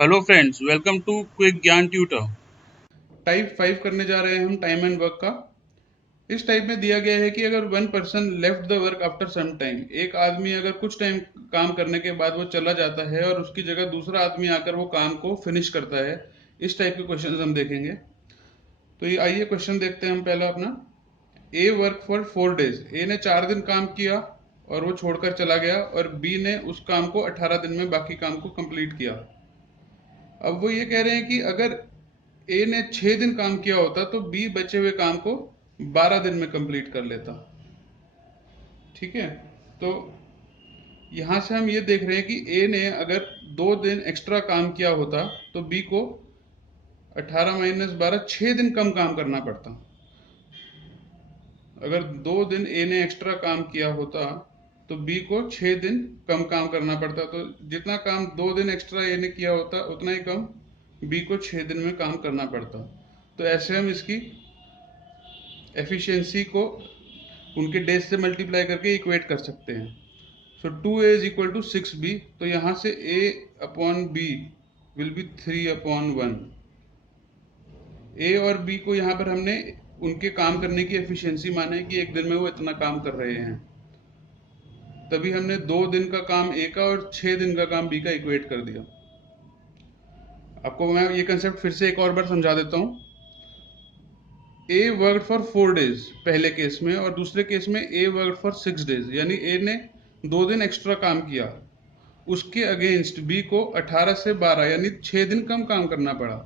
Hello friends, welcome to quick Gyan tutor. Type 5 करने जा रहे हैं हम टाइम एंड वर्क का। इस टाइप में दिया गया है कि अगर one person left the work after some time, एक आदमी अगर कुछ टाइम काम करने के बाद वो चला जाता है और उसकी जगह दूसरा आदमी आकर वो काम को फिनिश करता है। इस टाइप के क्वेश्चन हम देखेंगे। तो ये आइए क्वेश्चन देखते हैं हम पहला अपना। ए वर्क फॉर 4 डेज, ए ने 4 दिन काम किया और वो छोड़कर चला गया, और बी ने उस काम को 18 दिन में बाकी काम को कंप्लीट किया। अब वो ये कह रहे हैं कि अगर ए ने 6 दिन काम किया होता तो बी बचे हुए काम को 12 दिन में कंप्लीट कर लेता। ठीक है। तो यहां से हम ये देख रहे हैं कि ए ने अगर 2 दिन एक्स्ट्रा काम किया होता तो बी को 18 - 12 6 दिन कम काम करना पड़ता। अगर 2 दिन ए ने एक्स्ट्रा काम किया होता तो बी को 6 दिन कम काम करना पड़ता। तो जितना काम 2 दिन एक्स्ट्रा ए ने किया होता उतना ही कम बी को 6 दिन में काम करना पड़ता। तो ऐसे हम इसकी एफिशिएंसी को उनके डेज से मल्टीप्लाई करके इक्वेट कर सकते हैं। So 2a is equal to 6b। तो यहाँ से a upon b will be 3/1। A और बी को यहाँ पर हमने उनके काम करने की एफिशिएंसी माना है कि एक दिन में वो इतना काम कर रहे हैं, तभी हमने 2 दिन का काम ए का और 6 दिन का काम बी का इक्वेट कर दिया। आपको मैं ये कंसेप्ट फिर से एक और बार समझा देता हूँ। ए वर्कड फॉर 4 डेज पहले केस में, और दूसरे केस में ए वर्कड फॉर 6 डेज, यानी ए ने 2 दिन एक्स्ट्रा काम किया, उसके अगेंस्ट बी को 18 से 12 यानी 6 दिन कम काम करना पड़ा।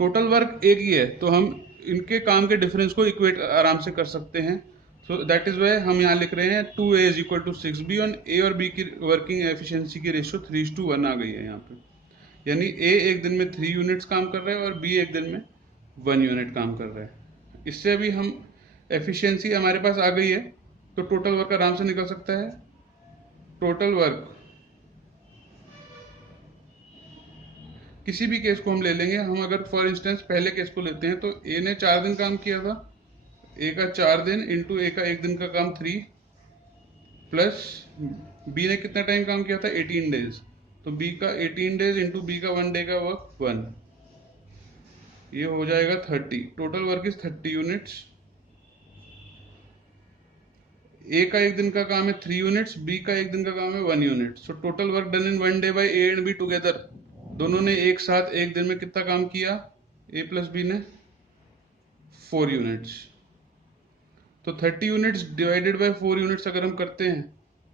टोटल वर्क एक ही है, तो हम इनके काम के डिफरेंस को इक्वेट आराम से कर सकते हैं। सो दैट इज वाई हम यहाँ लिख रहे हैं 2a is equal to 6b, और ए और बी की वर्किंग एफिशिएंसी की रेशियो 3:1 आ गई है यहाँ पे। यानी ए एक दिन में 3 यूनिट्स काम कर रहे हैं और बी एक दिन में 1 यूनिट काम कर रहे हैं। इससे अभी हम एफिशिएंसी हमारे पास आ गई है, तो टोटल वर्क आराम से निकल सकता है। टोटल वर्क किसी भी केस को हम ले लेंगे। हम अगर फॉर इंस्टेंस पहले केस को लेते हैं तो ए ने 4 दिन काम किया था, ए का 4 दिन इंटू ए का एक दिन का काम 3, प्लस बी ने कितना टाइम काम किया था 18 डेज, तो बी का 18 डेज इंटू बी का 1 डे का वर्क 1, ये हो जाएगा 30। Total work is 30 units. A का एक दिन का काम है 3 यूनिट्स, बी का एक दिन का काम है 1 unit. So total work done in 1 day by A and be together, दोनों ने एक साथ एक दिन में कितना काम किया, ए प्लस बी ने 4 यूनिट्स। तो 30 यूनिट्स डिवाइडेड बाय 4 यूनिट्स अगर हम करते हैं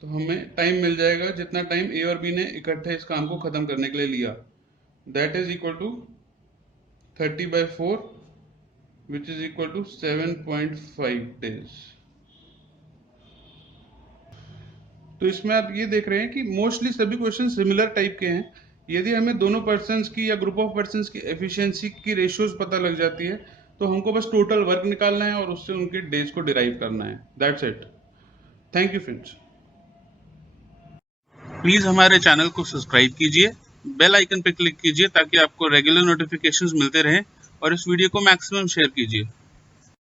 तो हमें टाइम मिल जाएगा जितना टाइम ए और बी ने इकट्ठे इस काम को खत्म करने के लिए लिया। That is equal to 30/4, which is equal to 7.5 days. तो इसमें आप ये देख रहे हैं कि मोस्टली सभी क्वेश्चन सिमिलर टाइप के हैं। यदि हमें दोनों पर्सन्स की या ग्रुप ऑफ पर्सन्स की एफिशिएंसी की रेशियोज पता लग जाती है तो हमको बस टोटल वर्क निकालना है और उससे उनके डेज को डिराइव करना है। That's it. Thank you friends. Please हमारे चैनल को सब्सक्राइब कीजिए, बेल आइकन पर क्लिक कीजिए ताकि आपको रेगुलर नोटिफिकेशंस मिलते रहें और इस वीडियो को मैक्सिमम शेयर कीजिए।